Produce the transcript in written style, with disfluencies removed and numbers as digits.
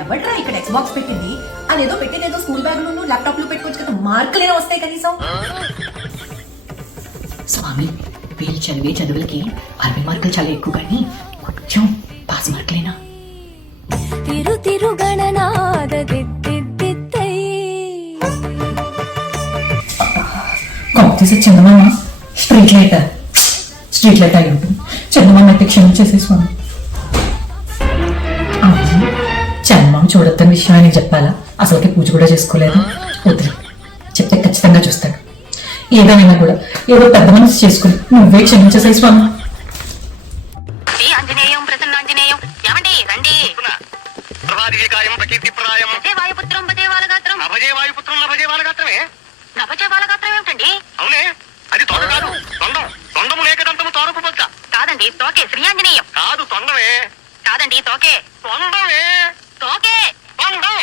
ఎవడ్రా ఇక్కడ ఎక్స్బాక్స్ పెట్టింది? అదేదో పెట్టేదేదో స్కూల్ బ్యాగ్ లో ల్యాప్టాప్ లో పెట్టుకోవచ్చు కదా, మార్కులైనా వస్తాయి కనీసం. స్వామి, వీళ్ళు చదివే చదువులకి 60 మార్కులు చాలా ఎక్కువ, కానీ కొంచెం పాస్ మార్కులేనా? తిరు తిరు గణనాద కాంపిటీస్ చందమామ స్ట్రీట్ లైట్ అయి ఉంటుంది. చందమామ అయితే క్షమించేసే స్వామి. చందమామ చూడొద్దని విషయం ఆయనకి చెప్పాలా? అసలుకి పూజ కూడా చేసుకోలేదు. వద్దు, చెప్తే ఖచ్చితంగా చూస్తాడు. ఏదైనా కూడా ఏదో పెద్ద మనసు చేసుకుని నువ్వే క్షమించేసే స్వామి. ఆంజనేయం ప్రసన్నాంజనేయం. ఏమండి రండి. వాయుపుత్రం భజే వాలగాత్రం. నభజే వాలగాత్రం ఏమిటండి? అవునే, అది తోట కాదు, తొండం. తొండము లేక దంతము తోరపు బొక్క. కాదండి, తోకే శ్రీయాంజనేయం. కాదు, తొండమే. కాదండి, తోకే తొండమే. తోకే తొండం.